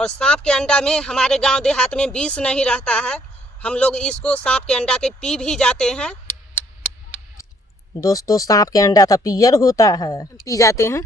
और सांप के अंडा में हमारे गांव देहात में विष नहीं रहता है। हम लोग इसको सांप के अंडा के पी भी जाते हैं। दोस्तों, सांप के अंडा तो पियर होता है, पी जाते हैं।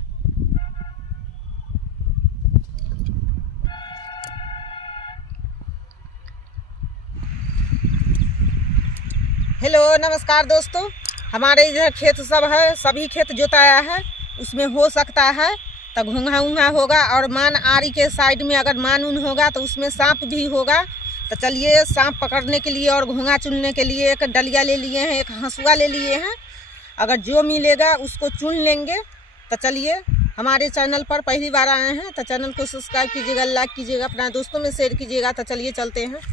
हेलो, नमस्कार दोस्तों। हमारे इधर खेत सब है, सभी खेत जोताया है। उसमें हो सकता है तो घोंघा उंघा होगा, और मान आरी के साइड में अगर मान उन होगा तो उसमें सांप भी होगा। तो चलिए, सांप पकड़ने के लिए और घोंघा चुनने के लिए एक डलिया ले लिए हैं, एक हंसुआ ले लिए हैं। अगर जो मिलेगा उसको चुन लेंगे। तो चलिए, हमारे चैनल पर पहली बार आए हैं तो चैनल को सब्सक्राइब कीजिएगा, लाइक कीजिएगा, अपना दोस्तों में शेयर कीजिएगा। तो चलिए चलते हैं।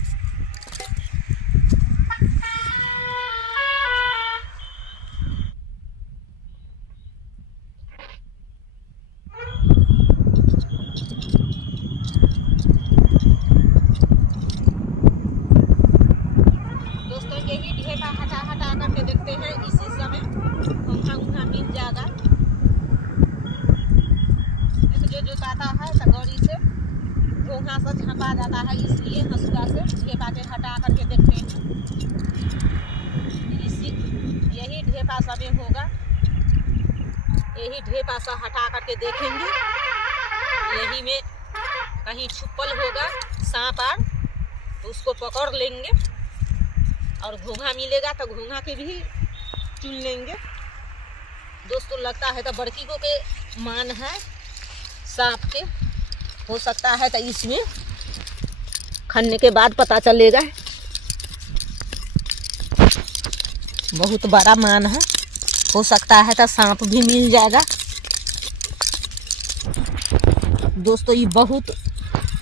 हटा करके देखते हैं, इसी समय घोंघा उंघा मिल जाएगा। जो जोताता है तो गौरी से घोंघा से झाँपा जाता है, इसलिए हंसुआ से ढेपा के हटा करके देखते हैं। यही ढेपा समय होगा, यही ढेपा से हटा करके देखेंगे। यही में कहीं छुपल होगा सांप आर, तो उसको पकड़ लेंगे। और घोंघा मिलेगा तो घोंघा के भी चुन लेंगे। दोस्तों, लगता है तो बड़की को के मान है सांप के, हो सकता है तो इसमें खनने के बाद पता चलेगा। बहुत बड़ा मान है, हो सकता है तो सांप भी मिल जाएगा। दोस्तों, ये बहुत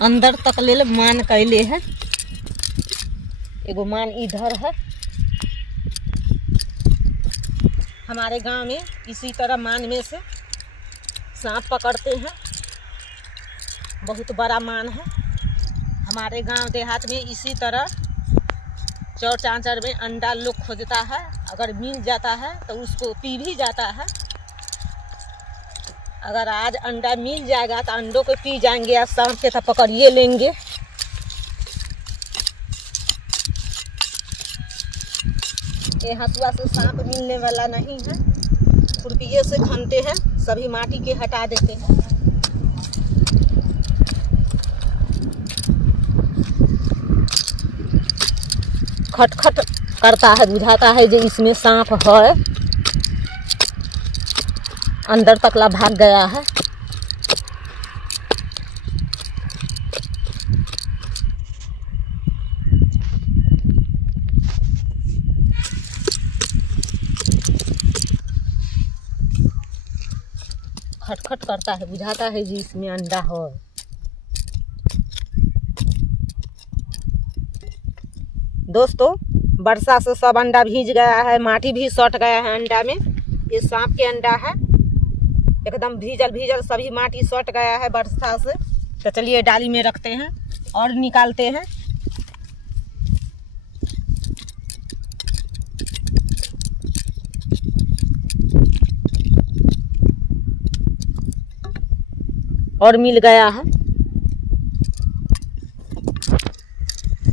अंदर तक ले मान कैले है। एगो मान इधर है। हमारे गांव में इसी तरह मान में से सांप पकड़ते हैं। बहुत बड़ा मान है। हमारे गांव देहात में इसी तरह चौर चांचर में अंडा लोग खोजता है। अगर मिल जाता है तो उसको पी भी जाता है। अगर आज अंडा मिल जाएगा तो अंडों को पी जाएंगे, और सांप के तो पकड़िए लेंगे। ये हंसुआ से सांप मिलने वाला नहीं है। खुरपीये से खनते हैं, सभी माटी के हटा देते हैं। खटखट करता है, बुझाता है जो इसमें सांप है। अंदर तकला भाग गया है। खटखट करता है, बुझाता है जी इसमें अंडा है। दोस्तों, वर्षा से सब अंडा भीज गया है, माटी भी सट गया है अंडा में। ये सांप के अंडा है, एकदम भीजल भीजल सभी माटी सट गया है वर्षा से। तो चलिए डाली में रखते हैं और निकालते हैं। और मिल गया है।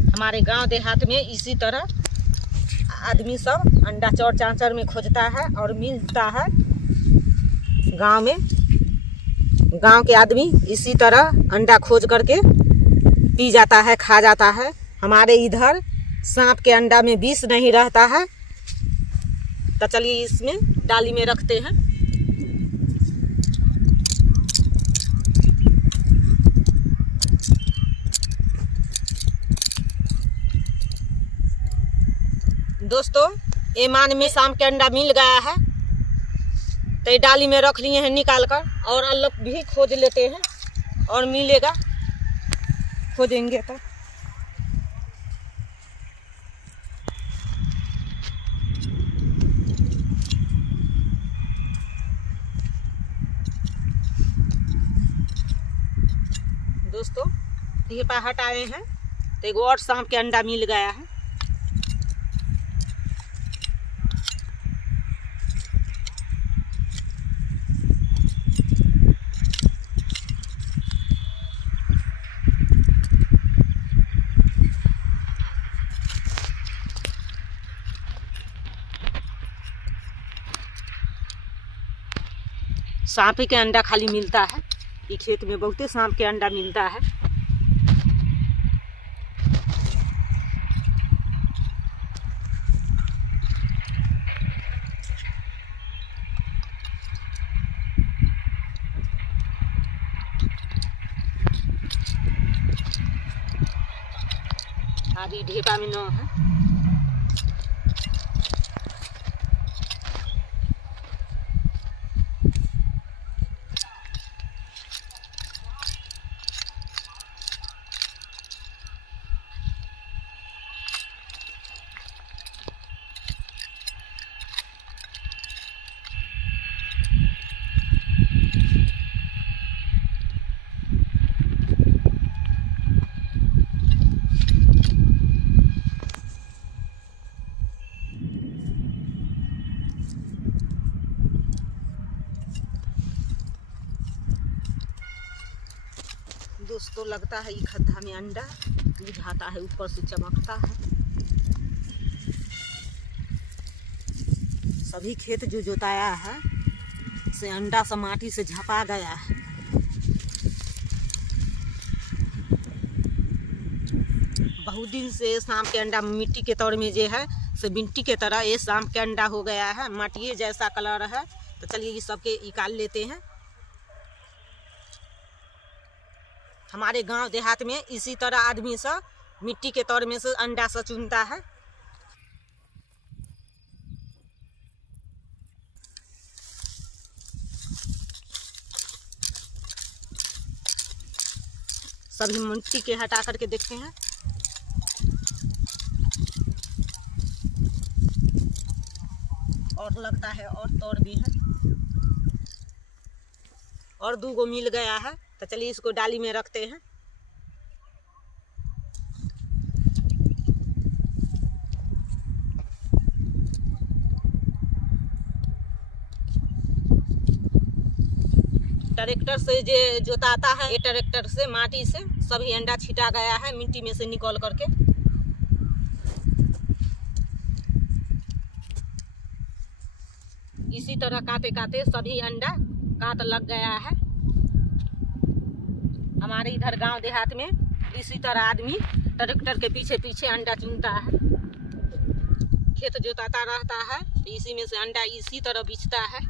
हमारे गांव देहात में इसी तरह आदमी सब अंडा चौर चांचर में खोजता है और मिलता है। गांव में गांव के आदमी इसी तरह अंडा खोज करके पी जाता है, खा जाता है। हमारे इधर सांप के अंडा में विष नहीं रहता है। तो चलिए इसमें डाली में रखते हैं। दोस्तों, ये मान में सांप के अंडा मिल गया है, तो ये डाली में रख लिए हैं निकाल कर। और अलग भी खोज लेते हैं, और मिलेगा खोजेंगे तो। दोस्तों, ढेपा हटाए हैं तो एक और सांप के अंडा मिल गया है। सांप के अंडा खाली मिलता है। ये खेत में बहुते सांप के अंडा मिलता है। आदि ढेपा में न है। दोस्तों लगता है ये खड्डा में अंडा बुझाता है, ऊपर से चमकता है। सभी खेत जो जोताया है से अंडा सब माटी से झपा गया है। बहुत दिन से सांप के अंडा मिट्टी के तौर में जो है से मिट्टी के तरह ये सांप के अंडा हो गया है, माटिए जैसा कलर है। तो चलिए ये सबके निकाल लेते हैं। हमारे गांव देहात में इसी तरह आदमी सब मिट्टी के तौर में से अंडा से चुनता है। सभी मिट्टी के हटा करके देखते हैं। और लगता है और तौर भी है, और 2 गो मिल गया है। तो चलिए इसको डाली में रखते हैं। ट्रैक्टर से जो जोताता है, ये ट्रैक्टर से माटी से सभी अंडा छिटा गया है मिट्टी में से निकाल करके। इसी तरह काटे काटे सभी अंडा काट लग गया है। हमारे इधर गांव देहात में इसी तरह आदमी ट्रैक्टर के पीछे पीछे अंडा चुनता है। खेत जोताता रहता है तो इसी में से अंडा इसी तरह बिछता है।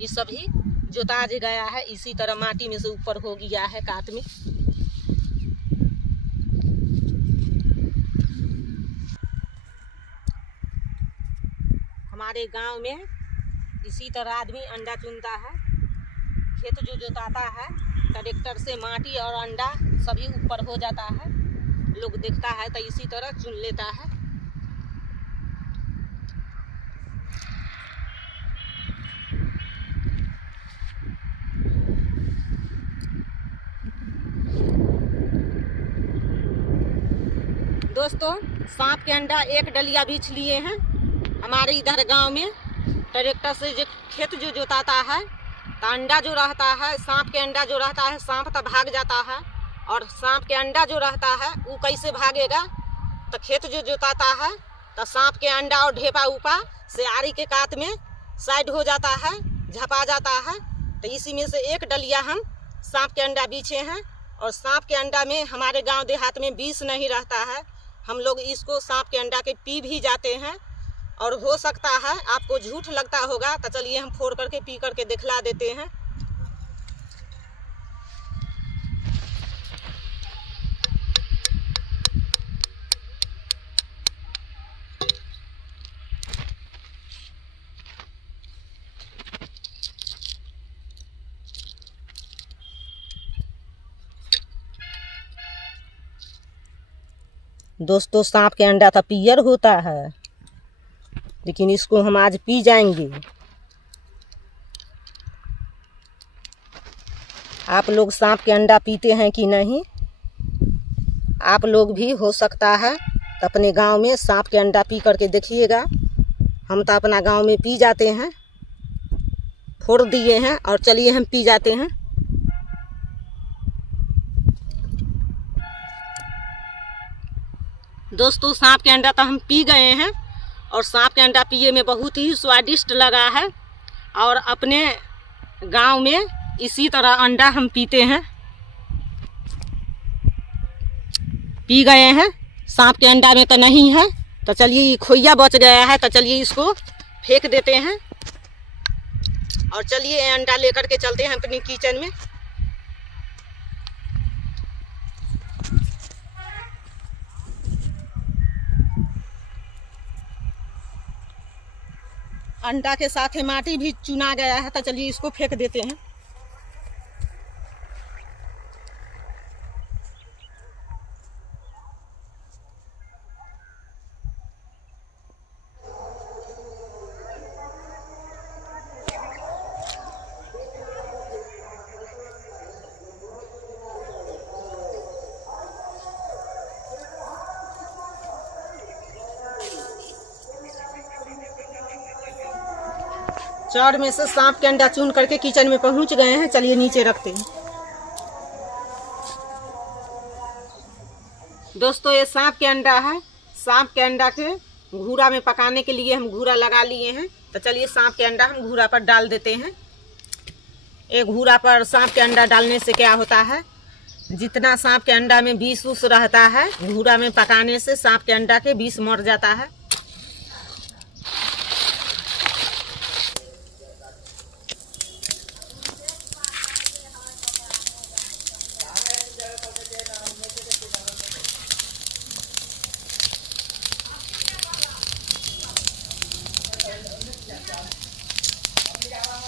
ये सभी जोता गया है, इसी तरह माटी में से ऊपर हो गया है काट में। हमारे गांव में इसी तरह आदमी अंडा चुनता है। खेत जो जोताता है ट्रैक्टर से माटी और अंडा सभी ऊपर हो जाता है। लोग देखता है तो इसी तरह चुन लेता है। दोस्तों सांप के अंडा एक डलिया बीछ लिए हैं। हमारे इधर गांव में ट्रैक्टर से जो खेत जो जोताता है तो अंडा जो रहता है, सांप के अंडा जो रहता है, सांप तो भाग जाता है। और सांप के अंडा जो रहता है वो कैसे भागेगा? तो खेत जो जोताता है तो सांप के अंडा और ढेपा उपा से आरी के कात में साइड हो जाता है, झपा जाता है। तो इसी में से एक डलिया हम सांप के अंडा बीछे हैं। और सांप के अंडा में हमारे गांव देहात में विष नहीं रहता है। हम लोग इसको सांप के अंडा के पी भी जाते हैं। और हो सकता है आपको झूठ लगता होगा, तो चलिए हम फोड़ करके पी करके दिखला देते हैं। दोस्तों सांप के अंडा तो पियर होता है, लेकिन इसको हम आज पी जाएंगे। आप लोग सांप के अंडा पीते हैं कि नहीं? आप लोग भी हो सकता है तो अपने गांव में सांप के अंडा पी करके देखिएगा। हम तो अपना गांव में पी जाते हैं, फोड़ दिए हैं और चलिए हम पी जाते हैं। दोस्तों सांप के अंडा तो हम पी गए हैं और सांप के अंडा पिए में बहुत ही स्वादिष्ट लगा है। और अपने गांव में इसी तरह अंडा हम पीते हैं, पी गए हैं। सांप के अंडा में तो नहीं है, तो चलिए खोइया बच गया है, तो चलिए इसको फेंक देते हैं। और चलिए अंडा लेकर के चलते हैं अपनी किचन में। अंडा के साथ माटी भी चुना गया है, तो चलिए इसको फेंक देते हैं। चौड़ में से सांप के अंडा चुन करके किचन में पहुंच गए हैं। चलिए नीचे रखते हैं। दोस्तों ये सांप के अंडा है। सांप के अंडा के घूरा में पकाने के लिए हम घूरा लगा लिए हैं, तो चलिए सांप के अंडा हम घूरा पर डाल देते हैं। एक घूरा पर सांप के अंडा डालने से क्या होता है, जितना सांप के अंडा में विष उस रहता है, घूरा में पकाने से सांप के अंडा के विष मर जाता है।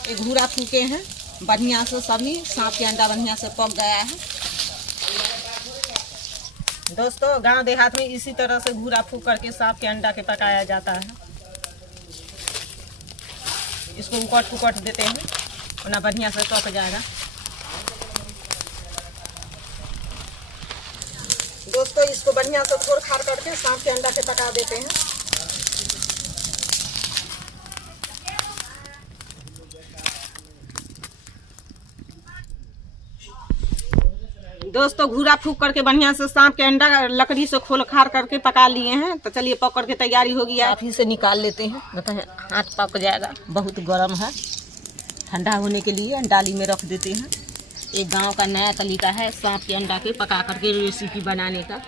ये घूरा फूके हैं बढ़िया से, सभी सांप के अंडा बढ़िया से पक गया है। दोस्तों गांव देहात में इसी तरह से घूरा फूक करके सांप के अंडा के पकाया जाता है। इसको उकट फुकट देते हैं, वरना बढ़िया से पक जाएगा। दोस्तों इसको बढ़िया से फोड़ खाड़ करके सांप के अंडा के पका देते हैं। दोस्तों घूरा फूक करके बढ़िया से सांप के अंडा लकड़ी से खोल खाड़ करके पका लिए हैं, तो चलिए पक करके तैयारी हो गई है। आप ही से निकाल लेते हैं, नहीं हाथ पक जाएगा। बहुत गर्म है, ठंडा होने के लिए डाली में रख देते हैं। एक गांव का नया तरीका है सांप के अंडा के पका करके रेसिपी बनाने का।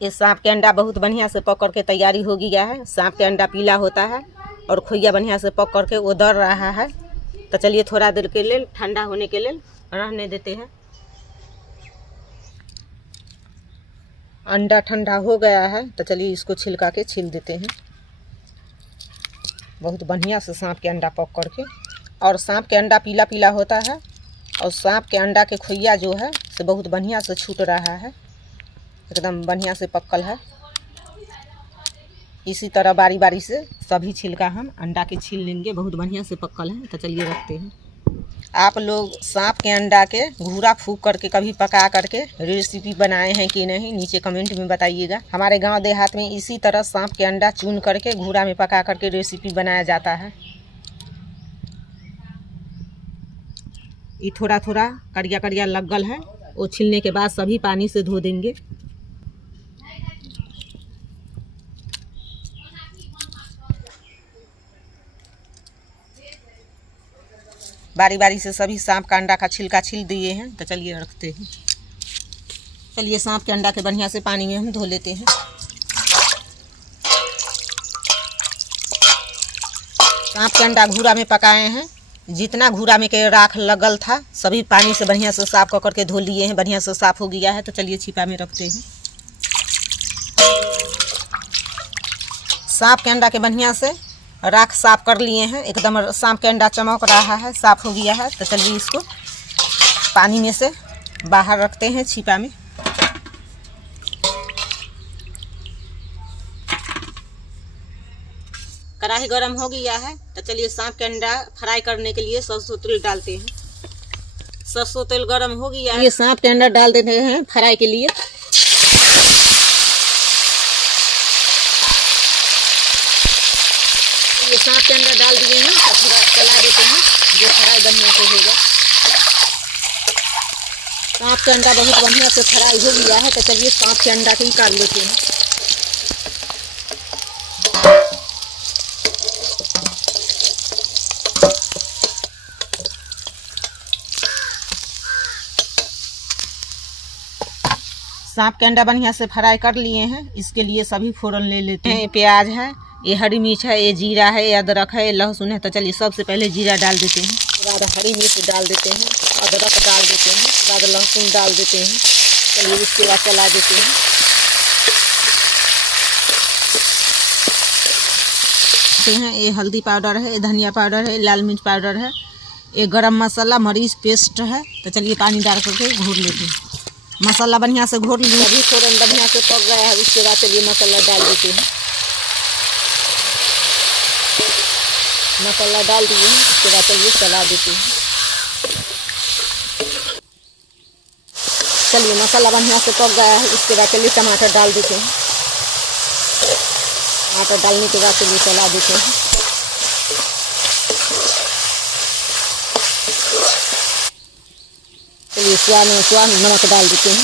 ये सांप के अंडा बहुत बढ़िया से पक करके तैयारी हो गया है। सांप के अंडा पीला होता है और खोइया बढ़िया से पक करके वो दर रहा है, तो चलिए थोड़ा देर के लिए ठंडा होने के लिए रहने देते हैं। अंडा ठंडा हो गया है, तो चलिए इसको छिलका के छील देते हैं। बहुत बढ़िया से सांप के अंडा पक करके, और सांप के अंडा पीला पीला होता है, और सांप के अंडा के खोइया जो है से बहुत बढ़िया से छूट रहा है, एकदम बढ़िया से पक्कल है। इसी तरह बारी बारी से सभी छिलका हम अंडा के छील लेंगे। बहुत बढ़िया से पक्कल है, तो चलिए रखते हैं। आप लोग सांप के अंडा के घूरा फूक करके कभी पका करके रेसिपी बनाए हैं कि नहीं, नीचे कमेंट में बताइएगा। हमारे गांव देहात में इसी तरह सांप के अंडा चुन करके घूरा में पका करके रेसिपी बनाया जाता है। ये थोड़ा थोड़ा करिया करिया लगल है, वो छीलने के बाद सभी पानी से धो देंगे। बारी बारी से सभी सांप का अंडा का छिलका छील दिए हैं, तो चलिए रखते हैं। चलिए सांप के अंडा के बढ़िया से पानी में हम धो लेते हैं। सांप के अंडा घूरा में पकाए हैं। जितना घूरा में के राख लगल था सभी पानी से बढ़िया से साफ कर करके धो लिए हैं। बढ़िया से साफ हो गया है, तो चलिए छिपा में रखते हैं। सांप के अंडा के बढ़िया से राख साफ कर लिए हैं। एकदम सांप के अंडा चमक रहा है, साफ हो गया है, तो चलिए इसको पानी में से बाहर रखते हैं छिपा में। कढ़ाई गरम हो गया है तो चलिए सांप के अंडा फ्राई करने के लिए सरसों तेल डालते हैं। सरसों तेल गरम हो गया है, ये सांप के अंडा डाल देते हैं फ्राई के लिए। ये सांप के अंडा डाल दिए हैं तो थोड़ा चला देते हैं जो फ्राई बढ़िया से होगा। सांप के अंडा बहुत बढ़िया से फ्राई हो गया है तो चलिए सांप के अंडा को निकाल लेते हैं। सांप के अंडा बढ़िया से फ्राई कर लिए हैं, इसके लिए सभी फोरन ले लेते हैं। प्याज है, ये हरी मिर्च है, ये जीरा है, ये अदरक है, ये लहसुन है। तो चलिए सबसे पहले जीरा डाल देते हैं, बाद हरी मिर्च डाल देते हैं, अदरक डाल देते हैं, बाद लहसुन डाल देते हैं। चलिए उसके बाद चला देते हैं। ये हल्दी पाउडर है, ये धनिया पाउडर है, लाल मिर्च पाउडर है, ये गरम मसाला मरीच पेस्ट है। तो चलिए पानी डाल करके घोट लेते हैं। मसाला बढ़िया से घोट लिए, अभी फोरन बढ़िया से पक गया है। उसके बाद चलिए मसाला डाल देते हैं। मसाला डाल दिए हैं, उसके बाद चलिए चला देते हैं। चलिए मसाला बढ़िया से पक गया है, उसके बाद चलिए टमाटर डाल देते हैं। टमाटर डालने के बाद चलिए चला देते हैं। चलिए स्वाद नमक डाल देते हैं।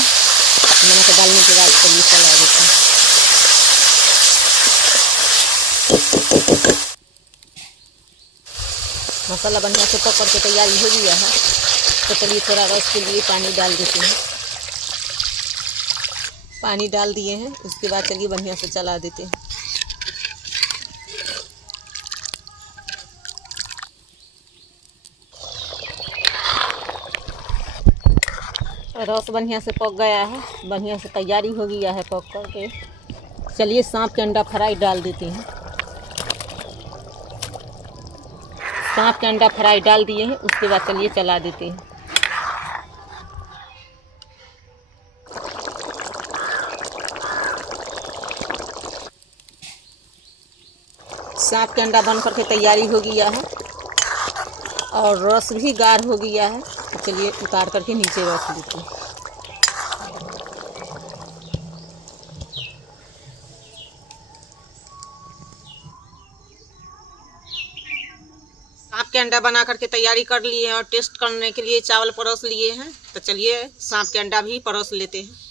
नमक डालने के बाद चलिए चला देते हैं। मसाला बढ़िया से पक करके तैयारी हो गया है तो चलिए थोड़ा रस के लिए पानी डाल देते हैं। पानी डाल दिए हैं, उसके बाद चलिए बढ़िया से चला देते हैं। रस बढ़िया से पक गया है, बढ़िया से तैयारी हो गया है पक करके। चलिए सांप के अंडा फ्राई डाल देते हैं। सांप के अंडा फ्राई डाल दिए हैं, उसके बाद चलिए चला देते हैं। सांप के अंडा बन करके तैयारी हो गया है और रस भी गाढ़ हो गया है तो चलिए उतार करके नीचे रख देते हैं। सांप के अंडा बना करके तैयारी कर लिए हैं और टेस्ट करने के लिए चावल परोस लिए हैं तो चलिए सांप के अंडा भी परोस लेते हैं।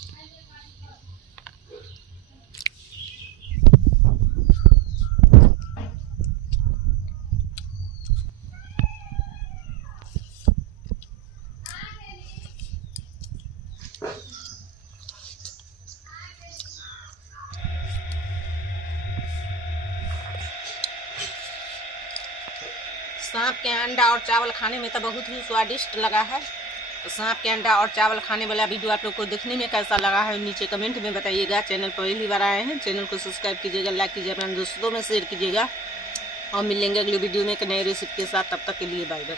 सांप के अंडा और चावल खाने में तो बहुत ही स्वादिष्ट लगा है। तो सांप के अंडा और चावल खाने वाला वीडियो आप लोग को देखने में कैसा लगा है नीचे कमेंट में बताइएगा। चैनल पर पहली बार आए हैं, चैनल को सब्सक्राइब कीजिएगा, लाइक कीजिएगा, अपने दोस्तों में शेयर कीजिएगा और मिलेंगे अगली वीडियो में एक नए रेसिपी के साथ। तब तक के लिए बाय बाय।